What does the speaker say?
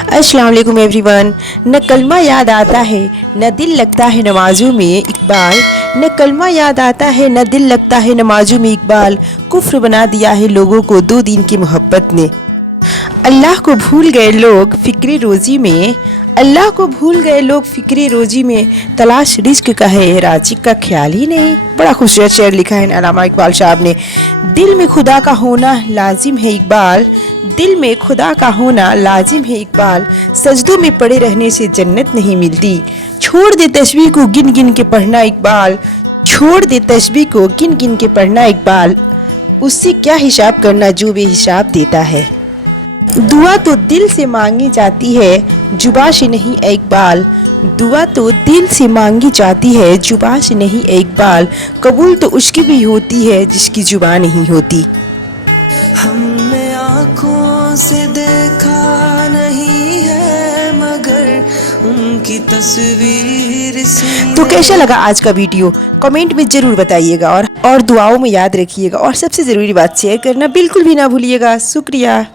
अस्सलाम वालेकुम एवरीवन। न कलमा याद आता है न दिल लगता है नमाजों में इकबाल, न कलमा याद आता है न दिल लगता है नमाजों में इकबाल। कुफ्र बना दिया है लोगों को दो दिन की मोहब्बत ने। अल्लाह को भूल गए लोग फिक्रे रोज़ी में, अल्लाह को भूल गए लोग फिक्रे रोज़ी में। तलाश रिस्क का है राजिक का ख्याल ही नहीं। बड़ा खूबसूरत शेर लिखा है अल्लामा इकबाल साहब ने। दिल में खुदा का होना लाजिम है इकबाल, दिल में खुदा का होना लाजिम है इकबाल। सजदों में पड़े रहने से जन्नत नहीं मिलती। छोड़ दे तस्बीह को गिन गिन के पढ़ना इकबाल, छोड़ दे तस्बीह को गिन गिन के पढ़ना इकबाल। उससे क्या हिसाब करना जो बेहिसाब देता है। दुआ तो दिल से मांगी जाती है जुबां से नहीं ए इकबाल, दुआ तो दिल से मांगी जाती है जुबां से नहीं ए इकबाल। कबूल तो उसकी भी होती है जिसकी जुबां नहीं होती। हमने आँखों से देखा नहीं है मगर उनकी तस्वीर से। तो कैसा लगा आज का वीडियो कमेंट में ज़रूर बताइएगा और दुआओं में याद रखिएगा और सबसे ज़रूरी बात शेयर करना बिल्कुल भी ना भूलिएगा। शुक्रिया।